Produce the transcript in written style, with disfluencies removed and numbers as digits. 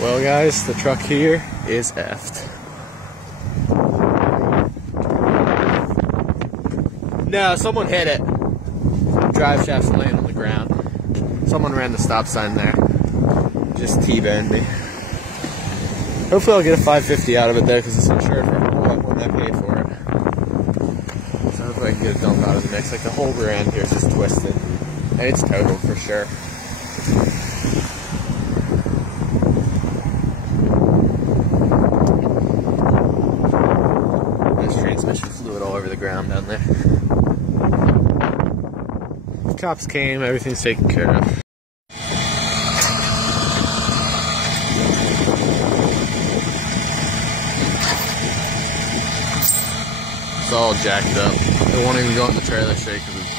Well guys, the truck here is effed. No, someone hit it. Drive shaft's laying on the ground. Someone ran the stop sign there. Just T-boned me. Hopefully I'll get a $550 out of it though, because it's insured for a whole lot more than I paid for it. So hopefully I can get a dump out of the mix. Like the whole rear end here is just twisted. And it's totaled for sure. Transmission fluid all over the ground down there. Cops came, everything's taken care of. It's all jacked up. It won't even go in the trailer straight because it's